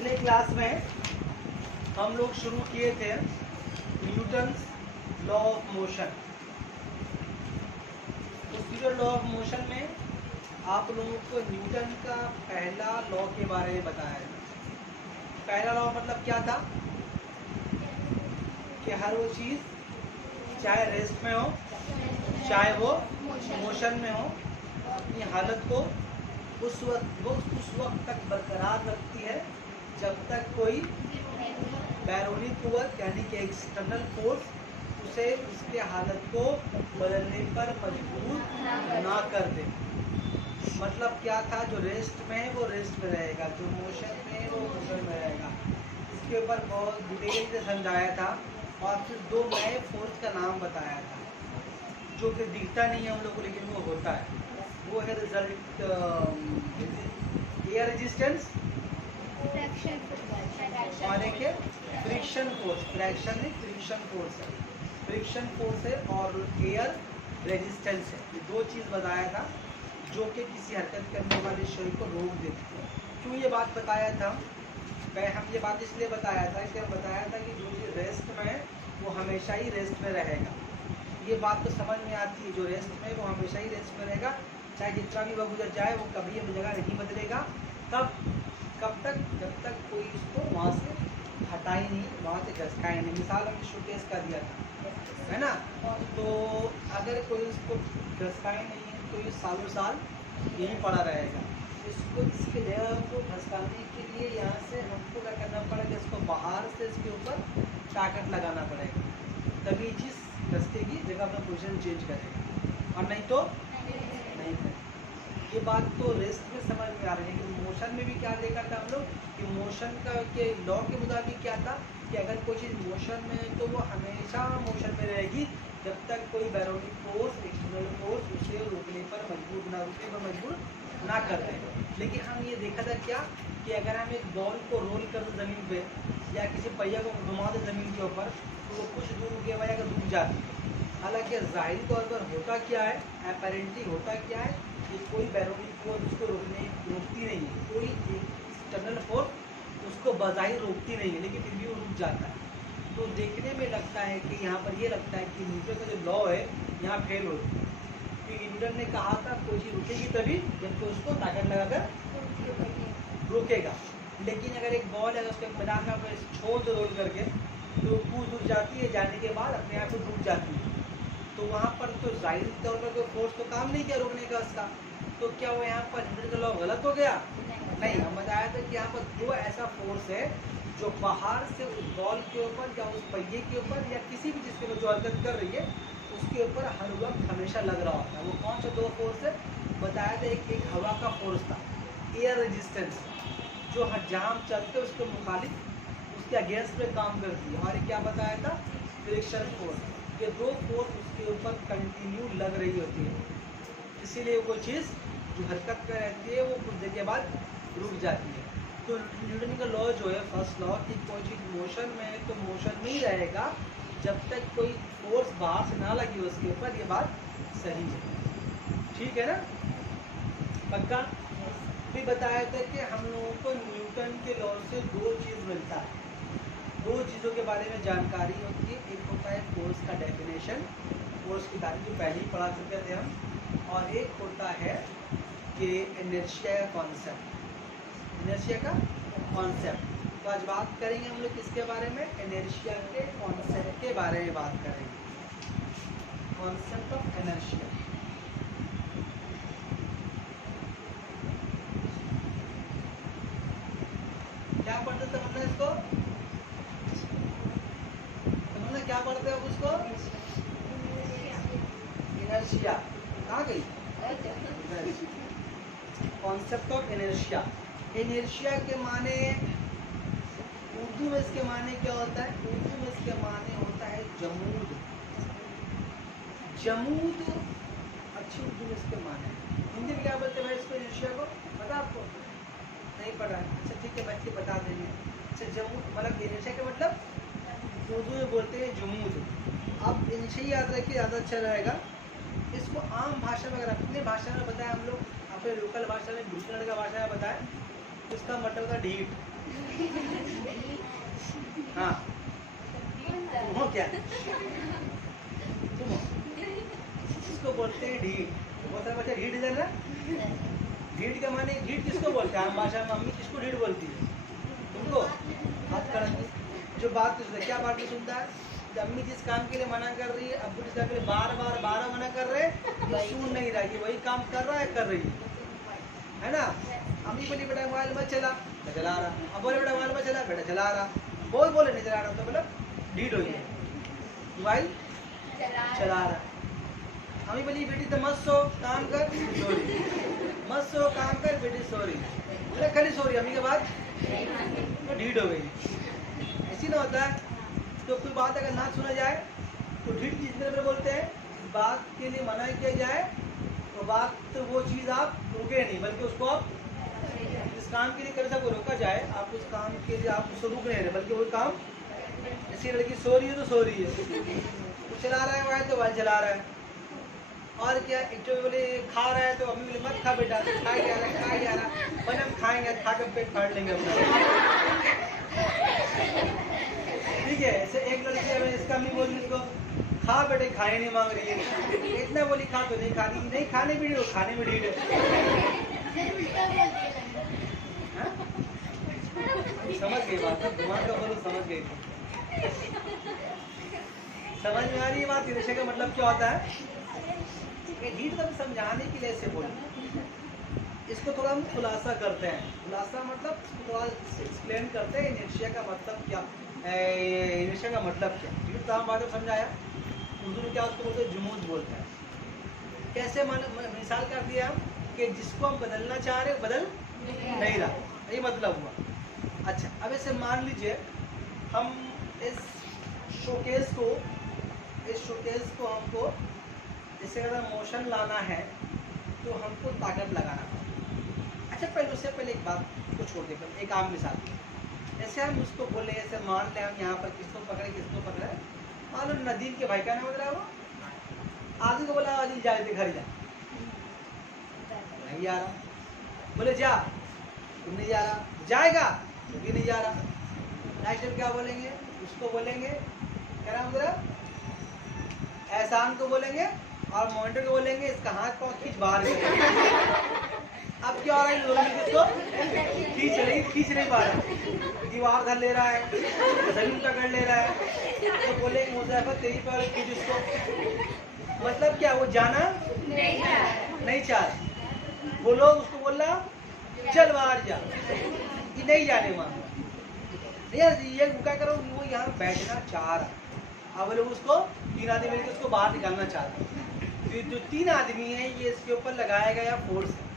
पिछले क्लास में हम लोग शुरू किए थे न्यूटन्स लॉ ऑफ मोशन। उस लॉ ऑफ मोशन में आप लोगों को न्यूटन का पहला लॉ के बारे में बताया था। पहला लॉ मतलब क्या था कि हर वो चीज़ चाहे रेस्ट में हो चाहे वो मोशन में हो अपनी हालत को उस वक्त तक बरकरार रखती है जब तक कोई बैरूनी कुव्वत यानी कि एक्सटर्नल फोर्स उसे उसके हालत को बदलने पर मजबूर ना कर दे। मतलब क्या था, जो रेस्ट में है वो रेस्ट में रहेगा, जो मोशन में है वो मोशन में रहेगा। इसके ऊपर बहुत डिटेल से समझाया था और फिर दो नए फोर्स का नाम बताया था जो कि दिखता नहीं है हम लोग को लेकिन वो होता है। वो है रिजल्ट एयर रेजिस्टेंस और एक फ्रिक्शन फोर्स। फ्रिक्शन फोर्स है, फ्रिक्शन फोर्स है और एयर रेजिस्टेंस है। ये दो चीज़ बताया था जो कि किसी हरकत करने वाले शरीर को रोक देती है। क्यों ये बात बताया था? हम ये बात इसलिए बताया था कि जो चीज़ रेस्ट में है वो हमेशा ही रेस्ट में रहेगा। ये बात तो समझ में आती है, जो रेस्ट में वो हमेशा ही रेस्ट में रहेगा, चाहे जितना भी वक्त गुजर जाए वो कभी अपनी जगह नहीं बदलेगा। कब तक? जब तक कोई इसको वहाँ से हटा ही नहीं, वहाँ से घसकाए नहीं। मिसाल हमने शोकेस का दिया था, है ना? तो अगर कोई इसको घसकाए नहीं है तो ये सालों साल यहीं पड़ा रहेगा। इसको इसके जगह को घसकाने के लिए यहाँ से हमको क्या करना पड़ेगा, इसको बाहर से इसके ऊपर ताकत लगाना पड़ेगा, तभी चीज़ घसकेगी, जगह अपना पोजीशन चेंज करेगा, और नहीं तो नहीं करेगा। ये बात तो रेस्ट में समझ में आ रही है, लेकिन मोशन में भी क्या देखा था हम लोग कि मोशन का के लॉ के मुताबिक क्या था कि अगर कोई चीज़ मोशन में है तो वो हमेशा मोशन में रहेगी जब तक कोई बैरोनिक फोर्स एक्सटर्नल फोर्स उसे रोकने पर मजबूर ना कर दे। लेकिन हम ये देखा था क्या कि अगर हम एक बॉल को रोल कर दे ज़मीन पे या किसी पहिया को घुमा दे ज़मीन के ऊपर तो वो कुछ दूर के बाद अगर रुक जाती है। हालांकि ज़ाहिरी तौर पर होता क्या है, अपैरेंटली होता क्या है कि कोई बैरोनिक फोर्स उसको रोकती नहीं है, कोई एक्सटर्नल फोर्स उसको बजाई रोकती नहीं है, लेकिन फिर भी वो रुक जाता है। तो देखने में लगता है कि यहाँ पर ये लगता है कि न्यूटन का जो लॉ है यहाँ फेल हो, क्योंकि न्यूटन ने कहा था कोई चीज़ रुकेगी तभी जब तो उसको ताकत लगाकर रोकेगा। लेकिन अगर एक बॉल है उसके मैदान में आप छोड़ दो रोल करके तो कूद दूर जाती है, जाने के बाद अपने आप को रुक जाती है। तो वहाँ पर तो जाहिर तौर पर कोई फोर्स तो काम नहीं किया रोकने का उसका। तो क्या वो यहाँ पर न्यूटन का लॉ गलत हो गया? नहीं, हम बताया था कि यहाँ पर दो ऐसा फोर्स है जो बाहर से उस बॉल के ऊपर या उस पहिए के ऊपर या किसी भी चीज़ के ऊपर जो हरकत कर रही है उसके ऊपर हर वक्त हमेशा लग रहा होता है। वो कौन सा दो फोर्स है बताया था? एक हवा का फोर्स था, एयर रेजिस्टेंस, जो जहाँ हम चलते उसके मुखालिफ उसके अगेंस्ट में काम करती है। और क्या बताया था? Friction force. ये दो फोर्स उसके ऊपर कंटिन्यू लग रही होती है, इसीलिए कोई चीज़ जो हरकत में रहती है वो कुछ देर के बाद रुक जाती है। तो न्यूटन का लॉ जो है फर्स्ट लॉ कि कोई चीज़ मोशन में है तो मोशन में ही रहेगा जब तक कोई फोर्स बाहर से ना लगी उसके ऊपर। ये बात सही है, ठीक है ना? पक्का? भी बताया था कि हम लोगों को न्यूटन के लॉ से दो चीज़ मिलता है, दो चीज़ों के बारे में जानकारी होती है। एक होता है फोर्स का डेफिनेशन, फोर्स की तारीफ पहले ही पढ़ा चुके थे हम, और एक होता है कि इनर्शिया का कॉन्सेप्ट। इनर्शिया का कॉन्सेप्ट तो आज बात करेंगे हम लोग किसके बारे में? इनर्शिया के कॉन्सेप्ट के बारे में बात करेंगे, कॉन्सेप्ट ऑफ इनर्शिया। क्या पढ़ते थे हमने इसको? तुमने क्या पढ़ते हो उसको? इनर्शिया कहाँ गई? Concept of inertia. इनर्शिया के माने उर्दू में इसके माने क्या होता है? उर्दू में इसके माने होता है जमूद। जमूद अच्छी उर्दू में इसके माने। हिंदी में क्या बोलते हैं भाई इसको, इनर्शिया को? पता आपको? नहीं पढ़ा? अच्छा ठीक है, बच्चे बता देंगे। अच्छा, जमूद मतलब इनर्शिया का मतलब उर्दू में बोलते हैं जमूद। अब इनसे याद रखिए, ज़्यादा अच्छा रहेगा। इसको आम भाषा में अगर अपने भाषा में बताएं हम लोग, अपने लोकल भाषा में, दूसरे का भाषा में बताएं तो इसका मतलब था ढीठ। हाँ तुम हो क्या? तुम हो, इसको बोलते हैं ढीठ। बहुत सारे बच्चे ढीठ है ना। ढीठ का माने, ढीठ किसको बोलते हैं आम भाषा में? मम्मी किसको ढीठ बोलती है? तुमको? हाथ खड़ा, जो बात नहीं सुनता। क्या बात नहीं सुनता है? जब अम्मी जिस काम के लिए मना कर रही है, अब्बू जिस काम के लिए बार बार मना कर रहे हैं, ये सुन नहीं रहा, ये वही काम कर रहा है, कर रही है ना। अम्मी बोली बेटा मोबाइल मत चला, मैं चला रहा। अब बोले बेटा मोबाइल मत चला, बेटा चला रहा। बोले नहीं चला रहा, तो मतलब ढीठ हो गया, मोबाइल चला रहा। अम्मी बोली बेटी तो मत सो, काम कर, सॉरी, मत सो, काम कर बेटी, सॉरी, बोले खाली सॉरी। अम्मी के बाद तो ढीठ हो गई। ऐसी ना होता है। तो कोई बात अगर ना सुना जाए तो ढीठ चीज में बोलते हैं। बात के लिए मना किया जाए तो बात, तो वो चीज़ आप रुके नहीं, बल्कि उसको आप, जिस काम के लिए कभी को रोका जाए, आप उस काम के लिए आप उसको रुक नहीं रहे, बल्कि वो काम, जैसे लड़की सो रही है तो सो रही है, वो चला रहा है मोबाइल तो मोबाइल चला रहा है। और क्या, एक जो बोले खा रहा है तो अम्मी बोले मत खा बेटा, खाए जा रहा, पर हम खाएंगे, खा कर पेट फाड़ लेंगे अपना। ठीक है। ऐसे एक लड़की है, इसका अम्मी बोल रही, इसको खा बेटे, खाए नहीं मांग रही है, इतना बोली खा तो नहीं खा रही, नहीं खाने भी नहीं, खाने में ढीठ है। समझ गई बात, दिमाग का बोलो, समझ गई। समझ में आ रही है बात? निरीक्षण का मतलब क्या होता है? ढीठ तो समझाने के लिए ऐसे बोले। इसको थोड़ा हम खुलासा करते हैं। खुलासा मतलब थोड़ा एक्सप्लेन करते हैं निरीक्षण का मतलब क्या, निरीक्षण का मतलब क्या। ढीठ तो हम बात में समझाया। उर्दू में क्या उसको बोलते हैं? जुमूद बोलते हैं। कैसे मिसाल कर दिया हम कि जिसको हम बदलना चाह रहे बदल नहीं रहा, ये मतलब हुआ। अच्छा, अब इसे मान लीजिए हम इस शोकेस को हमको जैसे अगर मोशन लाना है तो हमको ताकत लगाना पड़ेगा। अच्छा, पहले उससे पहले एक बात को छोड़ दे, एक आम मिसाल, जैसे हम उसको बोले, ऐसे मान लें हम यहाँ पर किसको पकड़े, मान लो नदीम के भाई का नाम बता रहा हो, आदमी को बोला आदमी जा घर जा, नहीं जा रहा, बोले जा, तुम नहीं जा रहा, जाएगा तो भी नहीं जा रहा। नेक्स्ट टाइम क्या बोलेंगे? उसको बोलेंगे, क्या नाम जरा, एहसान को बोलेंगे और मॉनिटर को बोलेंगे इसका हाथ पाँव खींच बाहर। अब क्या हो रहा है? इन दोनों में किसको खींच नहीं पा रहा, दीवार धर ले रहा है, जमीन पकड़ ले रहा है, तो बोलेंगे मुज़ाफ़र तेरी पर खींच उसको। मतलब क्या, वो जाना नहीं चाह रहा। बोलो उसको, बोला चल बाहर जा, कि नहीं जाने वहाँ, ये क्या करो, वो यहाँ बैठना चाह रहा। अब बोले उसको 3 आदमी मिलकर उसको बाहर निकालना चाह रहा। तो जो 3 आदमी हैं, ये इसके ऊपर लगाया गया फोर्स है।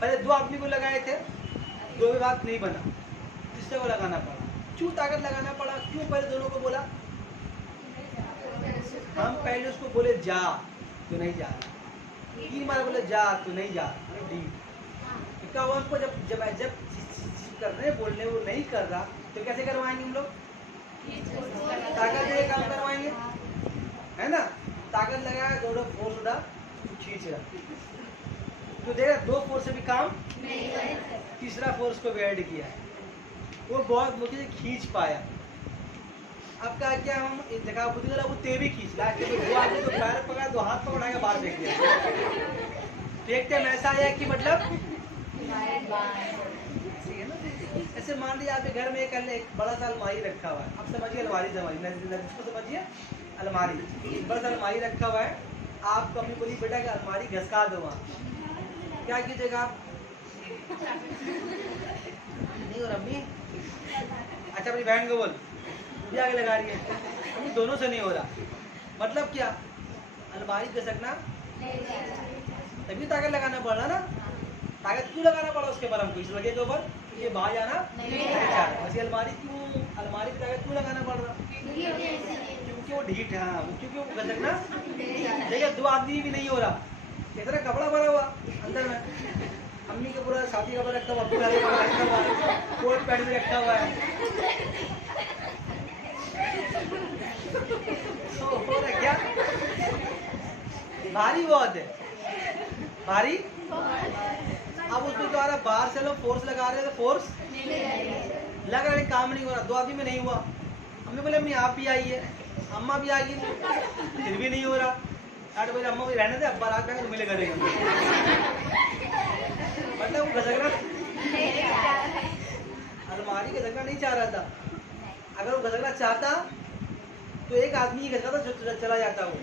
पहले 2 आदमी को लगाए थे, 2 में बात नहीं बना, तीसरे को लगाना पड़ा। क्यों ताकत लगाना पड़ा? क्यों पहले दोनों को बोला? हम पहले उसको बोले जा तो नहीं जा रहा, 3 बार बोले जा तो नहीं जा रहा। क्या हुआ उसको? जब करने बोलने वो नहीं कर रहा, तो कैसे करवाएंगे हम लोग? ताकत से काम करवाएंगे, है ना। ताकत लगाया, दोनों फोर्स उड़ा, खींच रहा, तो देखा 2 फोर्स से भी काम नहीं, तीसरा फोर्स को ऐड किया, वो बहुत मुझे खींच पाया। अब क्या हम देखा, बुद्धि वाला वो तेजी खींच, लास्ट में 2 आदमी तो पैर पकड़ा, 2 हाथ पकड़ा के बाहर फेंक दिया। तो एक टाइम ऐसा आया कि मतलब ऐसे मान लीजिए आपके घर में एक बड़ा सा अलमारी रखा हुआ है। अब समझिए अलमारी, इसको समझिए अलमारी, बड़ा सा अलमारी रखा हुआ है। आपको अपनी बोली बेटा कि अलमारी घसका दो, वहाँ क्या कीजिएगा आप? नहीं, और अम्मी, अच्छा अपनी बहन को बोल, भी आगे लगा रही है, अम्मी दोनों से नहीं हो रहा। मतलब क्या, अलमारी घसकना, तभी ताकत लगाना पड़ रहा ना। ताकत क्यों लगाना पड़ा उसके ऊपर हमको? इस लगे के ऊपर ये बाहर जाना नहीं चाह रहा। वैसे अलमारी की ताकत क्यों लगाना पड़ रहा? क्योंकि वो ढीठ है, क्योंकि वो घसकना। देखिए 2 आदमी भी नहीं हो रहा, इतना कपड़ा भरा हुआ अंदर में, अम्मी का पूरा शादी कपड़ा रखा हुआ, पूरा रखा हुआ है, कोट पैंट भी रखा हुआ है, तो हो रहा क्या, भारी बहुत है, भारी। अब उसमें क्या हो रहा है, बाहर से लोग फोर्स लगा रहे हैं तो फोर्स लग रहा है, काम नहीं हो रहा, 2 आदमी में नहीं हुआ। हमने बोले अम्मी आप भी आइए, अम्मा भी आइए, फिर भी नहीं हो रहा। 8 बजे अम्मा को रहने दे, अब्बा रात में मिले करेगा, मतलब वो घसकना अलमारी घसकना नहीं चाह रहा था। अगर वो घसकना चाहता तो एक आदमी ही घसका चला जाता, वो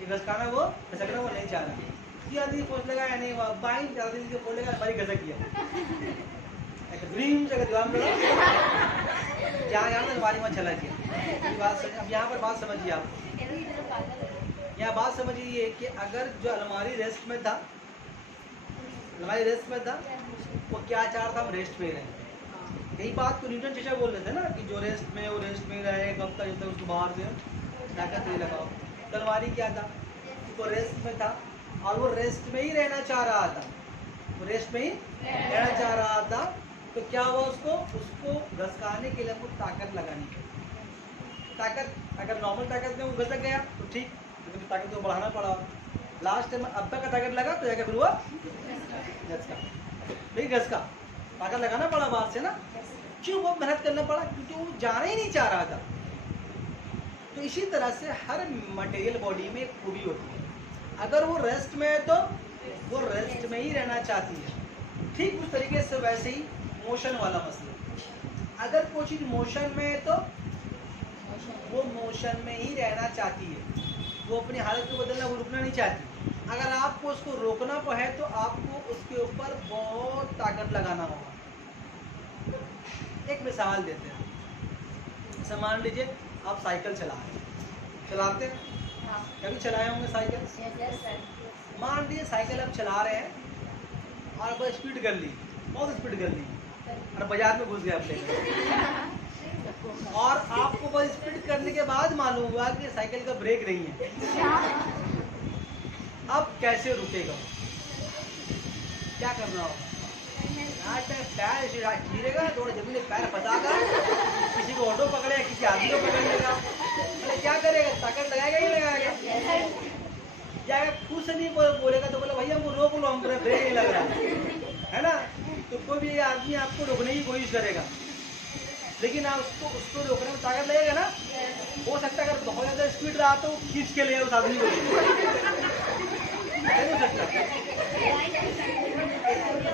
ये घसकाना वो घसकना वो नहीं चाह रहा। ये आदमी फोर्स लगाया नहीं हुआ, बाई ज़्यादा दिन से फोड़ लेगा, हमारी घसक गया, ड्रीम जगह दीवार में जहाँ यहाँ तक अलमारी में चला गया। बात अब यहाँ पर बात समझिए आप, यहाँ बात समझिए कि अगर जो अलमारी रेस्ट में था, अलमारी रेस्ट में था, वो क्या चाह रहा था, हम रेस्ट में रहें। यही बात को न्यूटन चेचा बोल रहे थे ना कि जो रेस्ट में वो रेस्ट में रहे, कब तक जब तक उसको बाहर से ताकत नहीं लगाओ। तो अलमारी क्या था, वो रेस्ट में था और वो रेस्ट में ही रहना चाह रहा था, वो रेस्ट में ही रहना चाह रहा था। तो क्या हुआ, उसको घसकाने के लिए हमको ताकत लगानी पड़ी। ताकत अगर नॉर्मल ताकत में वो घसक गया तो ठीक, लेकिन ताकत को बढ़ाना पड़ा। लास्ट में अब्बा का ताकत लगा तो जाकर फिर हुआ घसका, नहीं घसका, ताकत लगाना पड़ा बाहर से ना, क्यों वो मेहनत करना पड़ा, क्योंकि वो जाना ही नहीं चाह रहा था। तो इसी तरह से हर मटेरियल बॉडी में एक खूबी होती है, अगर वो रेस्ट में है तो वो रेस्ट में ही रहना चाहती है। ठीक उस तरीके से वैसे ही मोशन वाला मसला, अगर कोई चीज मोशन में है तो वो मोशन में ही रहना चाहती है, वो अपनी हालत को बदलना, वो रुकना नहीं चाहती। अगर आपको उसको रोकना है तो आपको उसके ऊपर बहुत ताकत लगाना होगा। एक मिसाल देते हैं, जैसे मान लीजिए आप साइकिल चलाते हैं, कभी चलाए होंगे साइकिल। मान लीजिए साइकिल आप चला रहे हैं और आपको स्पीड कर ली, बहुत स्पीड कर ली और बाजार में घुस गए अपने, और आपको बस स्पीड करने के बाद मालूम हुआ कि साइकिल का ब्रेक नहीं है। अब कैसे रुकेगा, क्या करना होगा, पैर गिरेगा, थोड़ा जमीन में पैर फंसागा, किसी को ऑटो पकड़ेगा, किसी आदमी को पकड़ लेगा, तो क्या करेगा, ताकत लगाएगा ही लगाएगा। जाएगा खुद से नहीं बोलेगा तो बोले भैया हमको रोक लो, हम ब्रेक नहीं लग रहा है ना। तो कोई भी आदमी आपको रोकने की कोशिश करेगा, लेकिन आप उसको रोकने में ताकत लगेगा ना। हो सकता है अगर बहुत ज़्यादा स्पीड रहा तो खींच के ले उस आदमी को, नहीं हो सकता,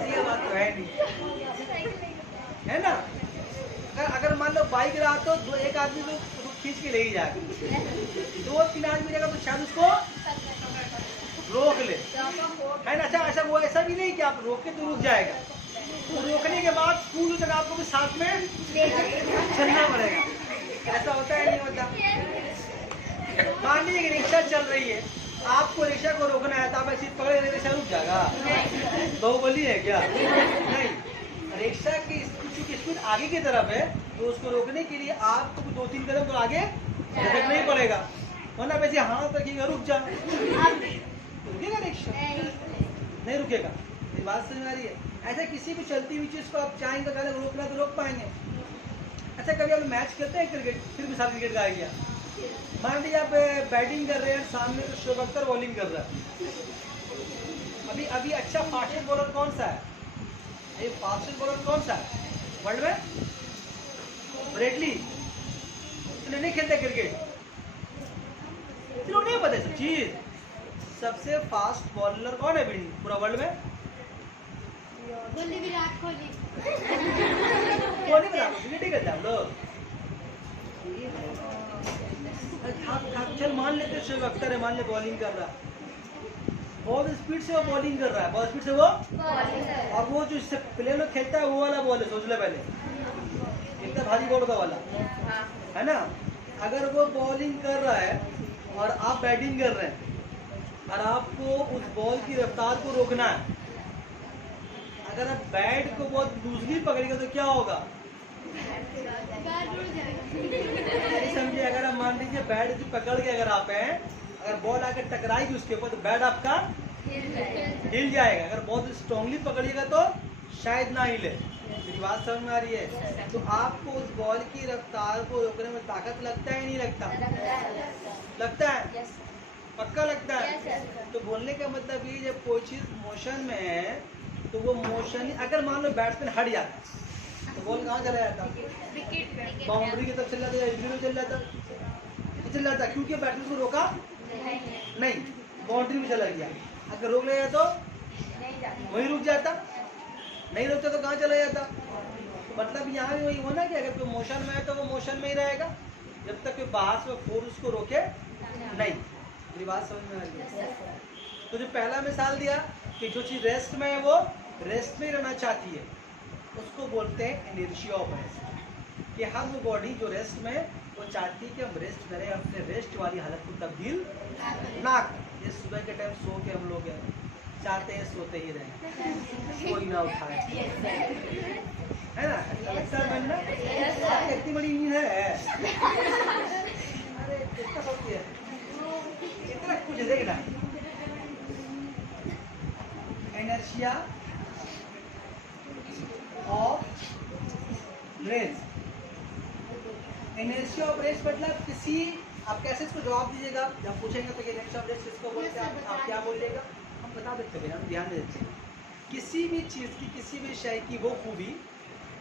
ये बात तो है नहीं, है ना। अगर मान लो बाइक रहा तो एक आदमी तो खींच के ले ही जाएगा, 2-3 आदमी रहेगा तो शायद उसको रोक ले, है ना। अच्छा ऐसा वो ऐसा भी नहीं कि आप रोक के तो रुक जाएगा, तो रोकने के बाद स्कूल तक आपको भी साथ में चलना पड़ेगा। ऐसा होता है नहीं होता। मान लीजिए कि रिक्शा चल रही है, आपको रिक्शा को रोकना है तो आप ऐसी पकड़े रिक्शा रुक जाएगा, बाहुबली है क्या, नहीं। रिक्शा की स्पीड आगे की तरफ है तो उसको रोकने के लिए आपको 2-3 कदम तो आगे झटकना ही पड़ेगा, वरना वैसे हाथ रखिएगा रुक जा, रुकेगा रिक्शा, नहीं रुकेगा। ये बात समझ आ रही है। ऐसा किसी भी चलती हुई चीज़ को आप चाहेंगे तो रोकना तो रोक पाएंगे। अच्छा कभी आप मैच खेलते हैं क्रिकेट, फिर भी साथ क्रिकेट का आ गया, मान लीजिए आप बैटिंग कर रहे हैं, सामने तो शोएब अख्तर बॉलिंग कर रहा है। अभी अच्छा फास्टेस्ट बॉलर कौन सा है, ये फास्टेस्ट बॉलर कौन सा है वर्ल्ड में, ब्रेडली। तो नहीं खेलते क्रिकेट, नहीं पता सब चीज। सबसे फास्ट बॉलर कौन है पूरा वर्ल्ड में, विराट कोहली। वो नहीं पता, क्रिकेट करते हम लोग। चल मान लेते शोएब अख्तर है, मान ले बॉलिंग कर रहा है, बहुत स्पीड से वो बॉलिंग कर रहा है, बहुत स्पीड से वो, और वो जो इससे प्लेयर में खेलता है वो वाला बॉल है, सोच ले पहले इतना भारी बॉल का वाला, है ना। अगर वो बॉलिंग कर रहा है और आप बैटिंग कर रहे हैं और आपको उस बॉल की रफ्तार को रोकना है, अगर आप बैट को बहुत लूजली पकड़ेगा तो क्या होगा, समझिए। अगर आप मान लीजिए बैट पकड़ के अगर आप हैं, अगर बॉल आकर टकराएगी उसके ऊपर तो बैट आपका हिल जाएगा, अगर बहुत स्ट्रांगली पकड़िएगा तो शायद ना हिले। मेरी बात समझ में आ रही है। तो आपको उस बॉल की रफ्तार को रोकने में ताकत लगता है नहीं लगता, लगता है, पक्का लगता है। तो बोलने का मतलब ये जब कोई चीज़ मोशन में है तो वो मोशन, अगर मान लो बैट्समैन हट जाता है तो बॉल कहाँ चला जाता? बाउंड्री की तरफ चल जाता है, एवरी में चल जाता, चल जाता, क्योंकि बैट्समैन को रोका नहीं, बाउंड्री में चला गया। अगर रोक लिया तो वहीं रुक जाता, नहीं रुकता तो कहाँ चला जाता? मतलब यहाँ भी वही होना कि अगर कोई मोशन में है तो वो मोशन में ही रहेगा जब तक कोई बाहर से फोर्स उसको रोके नहीं। मेरी बात समझ में आ रही है? तो जो पहला मिसाल दिया कि जो चीज़ रेस्ट में है वो रेस्ट में रहना चाहती है, उसको बोलते हैं इनर्शिया ऑफ रेस्ट। कि हर वो बॉडी जो रेस्ट में वो चाहती है कि हम रेस्ट करें, अपने रेस्ट वाली हालत को तब्दील ना करें। ये सुबह के टाइम सो के हम लोग चाहते हैं सोते ही रहें, कोई ना उठाए, है ना? लगता है बनना इतनी बड़ी नींद है, अरे कितना सोती है, इतना कुछ देखना। Inertia of rest, inertia of rest मतलब किसी, आप कैसे इसको जवाब दीजिएगा जब पूछेंगे तो इनर्शिया ऑफ रेस्ट किसको बोलते हैं, आप क्या बोलिएगा? हम बता देते हैं, हम ध्यान देते हैं। किसी भी चीज़ की, किसी भी शय की वो खूबी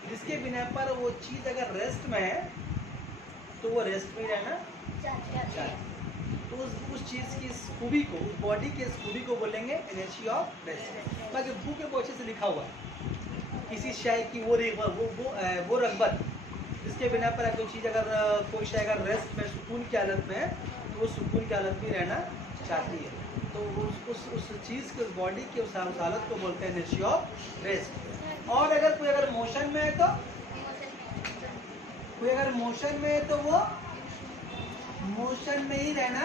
जिसके बिना पर वो चीज़ अगर रेस्ट में है तो वो रेस्ट में रहना चाहिए। तो उस चीज़ की इस खूबी को, उस बॉडी की इस खूबी को बोलेंगे इनर्शिया ऑफ रेस्ट। बाकी बुक के पोछे से लिखा हुआ किसी शय की वो रगबत जिसके बिना पर कोई चीज़ अगर कोई शय अगर रेस्ट में, सुकून की हालत में है तो वो सुकून की हालत में रहना चाहती है। तो उस चीज़ की, उस बॉडी की उस हालत को बोलते हैं इनर्शिया ऑफ रेस्ट। और अगर कोई अगर मोशन में है तो, कोई अगर मोशन में है तो वो मोशन में ही रहना,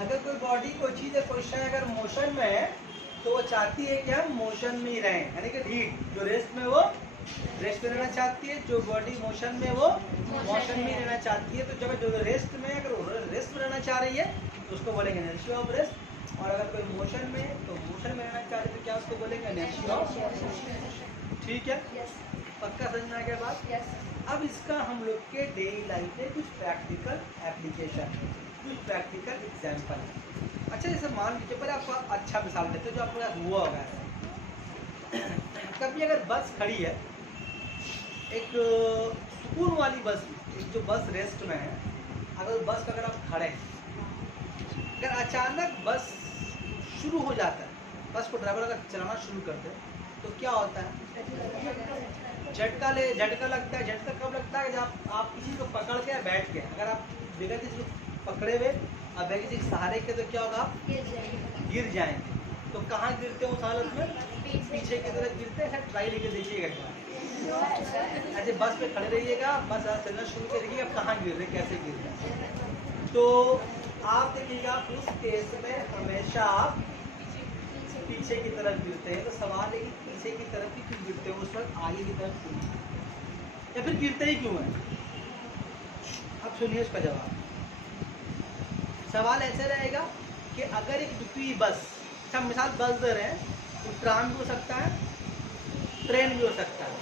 अगर कोई बॉडी, कोई चीज़ है, कोई शय अगर मोशन में है तो वो चाहती है कि हम मोशन में ही रहें, यानी कि हीट जो रेस्ट में वो रेस्ट में रहना चाहती है, जो बॉडी मोशन में वो मोशन में रहना चाहती है। तो जब जो रेस्ट में, अगर रेस्ट में रहना चाह रही है तो उसको बोलेंगे इनर्शिया ऑफ रेस्ट। और अगर कोई मोशन में तो मोशन में रहना चाह रही है तो क्या उसको बोलेंगे इनर्शिया ऑफ मोशन। ठीक है, पक्का समझ में आ गया बात? अब इसका हम लोग के डेली लाइफ में कुछ प्रैक्टिकल एप्लीकेशन, कुछ प्रैक्टिकल एग्जाम्पल। अच्छा जैसे मान लीजिए, पहले आपको अच्छा मिसाल देते हैं जो आपको याद हुआ होगा। कभी अगर बस खड़ी है, एक सुकून वाली बस, एक जो बस रेस्ट में है, अगर बस अगर आप खड़े हैं, अगर अचानक बस शुरू हो जाता है, बस को ड्राइवर अगर चलाना शुरू करते हैं तो क्या होता है? झटका लगता है। झटका कब लगता है? जब आप किसी को पकड़ के बैठ के, अगर आप बगैर किसी को पकड़े हुए और बगैर किसी सहारे के तो क्या होगा? गिर जाएंगे। तो कहाँ गिरते हैं उस हालत में? पीछे की तरफ गिरते हैं। ट्राई लेके देखिएगा, ऐसे बस पे खड़े रहिएगा, बस चलना शुरू करिएगा, कहाँ गिर रहे, कैसे गिर रहे। तो आप देखिएगा उस केस में हमेशा आप पीछे की तरफ गिरते हैं। तो सवाल है कि पीछे की तरफ ही क्यों गिरते हो, उस वक्त आगे की तरफ क्यों, या फिर गिरते ही क्यों है? अब सुनिए इसका जवाब। सवाल ऐसे रहेगा कि अगर एक रुकी बस, अच्छा मिसाल बस दे रहे हैं, तो ट्राम भी हो सकता है, ट्रेन भी हो सकता है,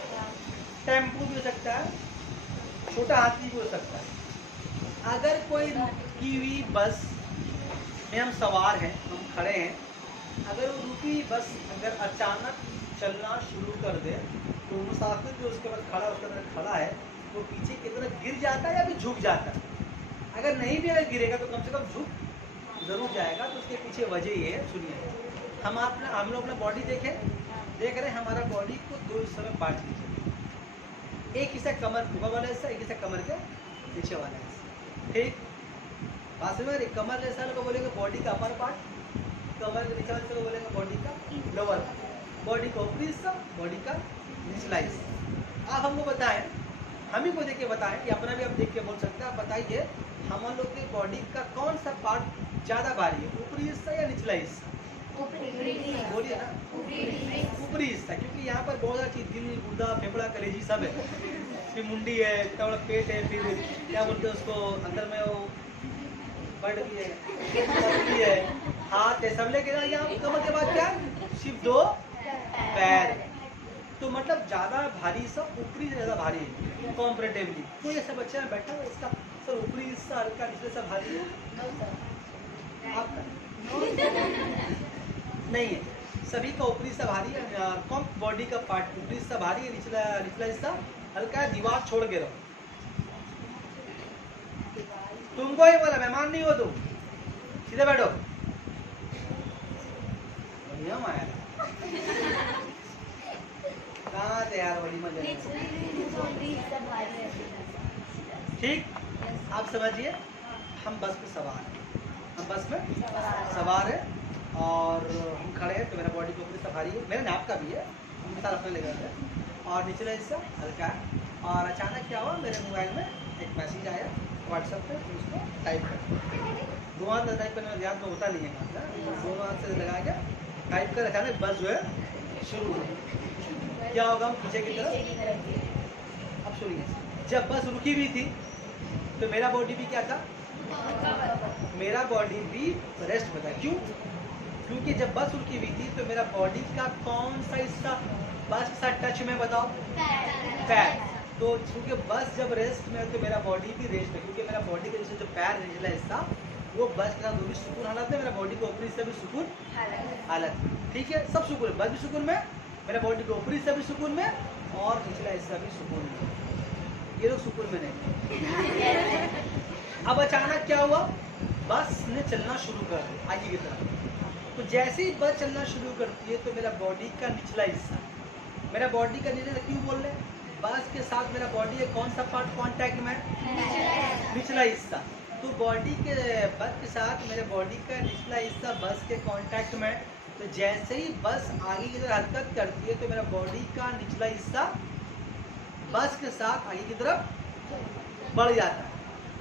टेम्पो भी हो सकता है, छोटा हाथी भी हो सकता है। अगर कोई रुकी हुई बस में हम सवार हैं, हम खड़े हैं, अगर वो रुकी बस अगर अचानक चलना शुरू कर दे तो मुसाफिर जो उसके बाद खड़ा, उसके अंदर खड़ा है, वो पीछे की तरफ गिर जाता है या फिर झुक जाता है? अगर नहीं भी अगर गिरेगा तो कम से कम झुक जरूर जाएगा। तो उसके पीछे वजह ये है, सुनिए। हम लोग अपना बॉडी देख रहे हैं, हमारा बॉडी को दो हिस्सों में बांट लीजिए। एक हिस्सा कमर ऊपर वाला हिस्सा, एक हिस्सा कमर के नीचे वाला हिस्सा। ठीक बात समझ में? कमर जैसा को बोलेंगे बॉडी का अपर पार्ट, कमर के नीचे वाले को बोलेंगे बॉडी का लोअर पार्ट, बॉडी का ऊपरी हिस्सा, बॉडी का निचला हिस्सा। आप हमको बताएं, हम ही को देख के बताएं, कि अपना भी आप देख के बोल सकते हैं। आप बताइए हम लोग की बॉडी का कौन सा पार्ट ज़्यादा भारी है, ऊपरी हिस्सा या निचला हिस्सा? बोलिए ना, ऊपरी हिस्सा। क्योंकि यहाँ पर बहुत सारी चीज़, दिल, गुर्दा, फेफड़ा, कलेजी सब है, फिर मुंडी है, इतना बड़ा पेट है, फिर क्या बोलते हैं उसको, अंदर में वो बर्ड भी है, हाथ है, सब लेके ना। यहाँ कमर के बाद क्या सिर्फ दो पैर। तो मतलब ज़्यादा भारी सब ऊपरी से ज़्यादा भारी है कॉम्परेटिवली। कोई ऐसा बच्चा बैठा हुआ इसका सर ऊपरी हिस्सा हल्का, निचले से भारी है? आपका नहीं है, सभी का ऊपरी हिस्सा भारी है। कौन बॉडी का पार्ट ऊपरी हिस्सा भारी है, निचला निचला हिस्सा हल्का है। दीवार छोड़ के रहो, तुमको ही बोला, मेहमान नहीं हो तुम, सीधे बैठो। बढ़िया माया कहाँ थे यार, बड़ी मजा। ठीक, आप समझिए, हम बस में सवार हैं, हम बस में सवार है और हम खड़े हैं, तो मेरा बॉडी को ऊपरी हिस्सा भारी है, मेरे नाप का भी है, मिसाल अपने लेकर है, और निचला हिस्सा हल्का है। और अचानक क्या हुआ, मेरे मोबाइल में एक मैसेज आया व्हाट्सएप पे, तो उसको टाइप कर, दो हाथ से टाइप करने में ध्यान तो होता नहीं है, दोनों हाथ से लगा के टाइप कर, अचानक बस जो है शुरू हो। क्या होगा, हम पीछे की तरफ। अब सुनिए, जब बस रुकी हुई थी तो मेरा बॉडी भी क्या था, मेरा बॉडी भी रेस्ट में था। क्यों? क्योंकि जब बस रुकी हुई थी तो मेरा बॉडी का कौन सा हिस्सा बस के साथ टच में, बताओ? पैर। तो क्योंकि बस जब रेस्ट में है तो मेरा बॉडी भी रेस्ट है, क्योंकि मेरा बॉडी के जैसे जो पैर निचला हिस्सा वो बस के साथ वो भी सुकून हालत में, मेरा बॉडी को ऊपरी हिस्सा भी सुकून हालत। ठीक है, सब सुकून है, बस भी सुकून में, मेरा बॉडी को ऊपरी हिस्सा भी सुकून में और निचला हिस्सा भी सुकून में। ये लोग सुकून में नहीं। अब अचानक क्या हुआ, बस ने चलना शुरू कर दिया आगे की तरफ। तो जैसे ही बस चलना शुरू करती है तो मेरा बॉडी का निचला हिस्सा, मेरा बॉडी का निचला, क्यों बोल रहे हैं, बस के साथ मेरा बॉडी है कौन सा पार्ट कांटेक्ट में, निचला हिस्सा। तो बॉडी के बस के साथ मेरे बॉडी का निचला हिस्सा बस के कांटेक्ट में, तो जैसे ही बस आगे की तरफ हरकत करती है तो मेरा बॉडी का निचला हिस्सा बस के साथ आगे की तरफ बढ़ जाता है।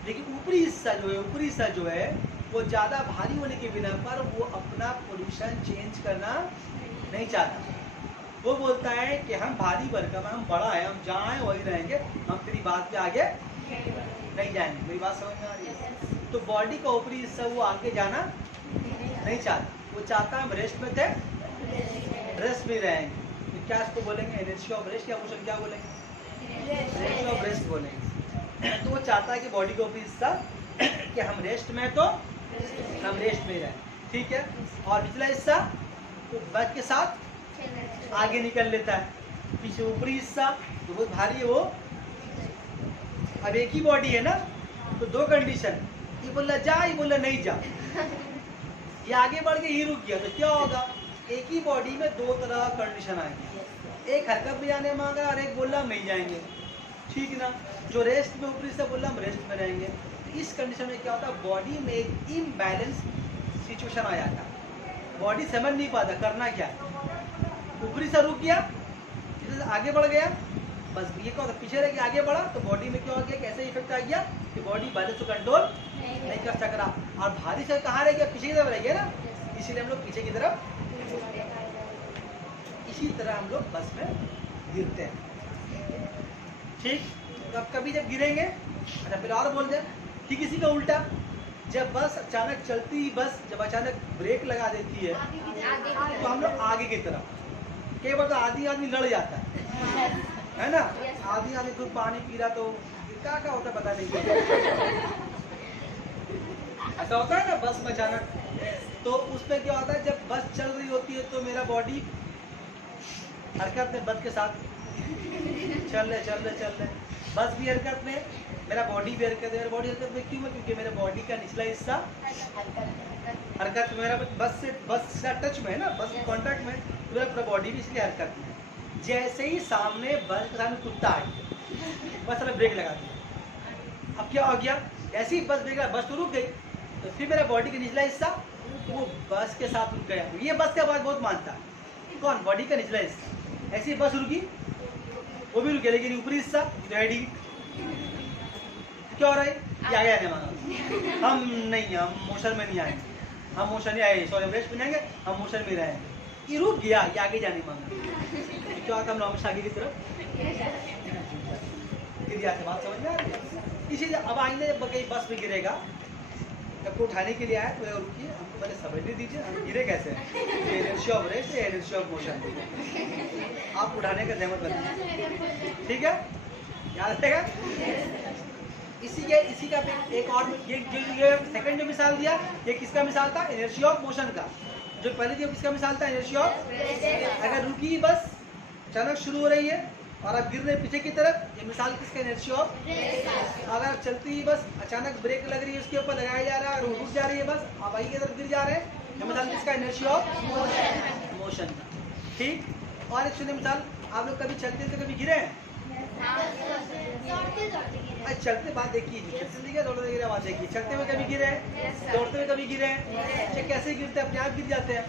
लेकिन ऊपरी हिस्सा जो है, ऊपरी हिस्सा जो है वो ज़्यादा भारी होने के बिना पर वो अपना पोजीशन चेंज करना नहीं चाहता। वो बोलता है कि हम भारी भरकम, हम बड़ा है, हम जहाँ हैं वही रहेंगे, हम तेरी बात पे आगे नहीं जाएंगे। मेरी बात समझ में आ रही है? तो बॉडी का ऊपरी हिस्सा वो आगे जाना नहीं चाहता, वो चाहता है हम रेस्ट में थे, रेस्ट में रहेंगे। तो क्या इसको बोलेंगे, एनर्जी ऑफ रेस्ट, या मोशन क्या बोलेंगे, एनर्जी ऑफ रेस्ट बोलेंगे। तो वो चाहता है कि बॉडी का ऊपरी हिस्सा कि हम रेस्ट में, तो हम रेस्ट में रहें। ठीक है, और निचला हिस्सा तो बस के साथ आगे निकल लेता है। पीछे ऊपरी हिस्सा तो बहुत भारी है वो। अब एक ही बॉडी है ना, तो दो कंडीशन, ये बोला जा, ये बोला नहीं जा, ये आगे बढ़ के ही रुक गया, तो क्या होगा, एक ही बॉडी में दो तरह कंडीशन आएंगे, एक हरकत में जाने मांगा और एक बोला हम नहीं जाएंगे। ठीक ना, जो रेस्ट में ऊपरी से बोला हम रेस्ट में रहेंगे। तो इस कंडीशन में क्या होता है, बॉडी में एक इम्बैलेंस सिचुएशन आ जाता है, बॉडी समझ नहीं पाता करना क्या है। ऊपरी से रुक गया, आगे बढ़ गया, बस ये क्या होता है, पीछे रह के आगे बढ़ा तो बॉडी में क्या हो गया, कैसे इफेक्ट आ गया कि बॉडी बैलेंस को कंट्रोल नहीं कर सक रहा, और भारी से कहाँ रह गया, पीछे की तरफ रह गया ना, इसीलिए हम लोग पीछे की तरफ। इसी तरह हम लोग बस में गिरते हैं। ठीक, तो अब कभी जब गिरेंगे, अच्छा फिर और बोल दें कि किसी का उल्टा, जब बस अचानक चलती बस जब अचानक ब्रेक लगा देती है तो हम लोग आगे की तरफ, कई बार तो आदमी लड़ जाता है ना, आदमी खुद पानी पी रहा तो क्या क्या होता है पता नहीं, ऐसा होता है ना बस में अचानक। तो उसमें क्या होता है, जब बस चल रही होती है तो मेरा बॉडी हरकत में बस के साथ चल रहे, बस भी हरकत में, मेरा बॉडी भी हरकत है। मेरा बॉडी हरकत में क्यों है, क्योंकि मेरे बॉडी का निचला हिस्सा हरकत में, मेरा बस से टच में है ना, बस कांटेक्ट में, तो मेरा पूरा बॉडी भी इसलिए हरकत में। जैसे ही सामने बस के सामने कुत्ता आए, बस ने ब्रेक लगा दिया, अब क्या हो गया, ऐसे ही बस ब्रेक लगा, बस तो रुक गई, तो फिर मेरा बॉडी का निचला हिस्सा वो बस के साथ रुक गया। ये बस का बात बहुत मानता है, कौन, बॉडी का निचला हिस्सा। ऐसी बस रुकी, वो भी रुक गया, लेकिन ऊपरी हिस्सा रेडी क्या हो रहा है, ये आगे आने मांगा, हम नहीं, हम मोशन में नहीं आएंगे, हम मोशन नहीं आए, सॉरी रेस्ट में जाएंगे, हम मोशन में रहेंगे। ये रुक गया, ये आगे जाने मांगा, क्या होता है, हम हमेशा आगे की तरफ गिर से। बात समझ में आ रही है? इसीलिए अब आइंदे जब कहीं बस में गिरेगा, आपको उठाने के लिए आए तो रुकिए, हमको पहले समझने दीजिए हम गिरे कैसे, एनर्जी ऑफ रेस्ट या एनर्जी ऑफ मोशन, आप उठाने का जहमत बनिए, ठीक है, याद रहेगा। इसी का एक और ये सेकंड जो मिसाल दिया, ये किसका मिसाल था, एनर्जी ऑफ मोशन का। जो पहले थी किसका मिसाल था? Inertia of. अगर रुकी बस, अचानक शुरू हो रही है और अब गिर रहे पीछे की तरफ, ये मिसाल किसका? Inertia of. अगर चलती ही बस अचानक ब्रेक लग रही है, उसके ऊपर लगाया जा रहा है और वो रुक जा रही है बस, अब आगे की तरफ गिर जा रहे हैं, ये मिसाल किसका? इनर्शिया ऑफ मोशन का। ठीक। और एक सुनिए मिसाल, आप लोग कभी चलते थे कभी गिरे हैं? चलते बात देखिए, चलते दौड़ते गिरे बात देखिए, चलते हुए कभी गिरे हैं? दौड़ते हुए कभी गिरे हैं? अच्छा, कैसे गिरते हैं? अपने आप गिर जाते हैं।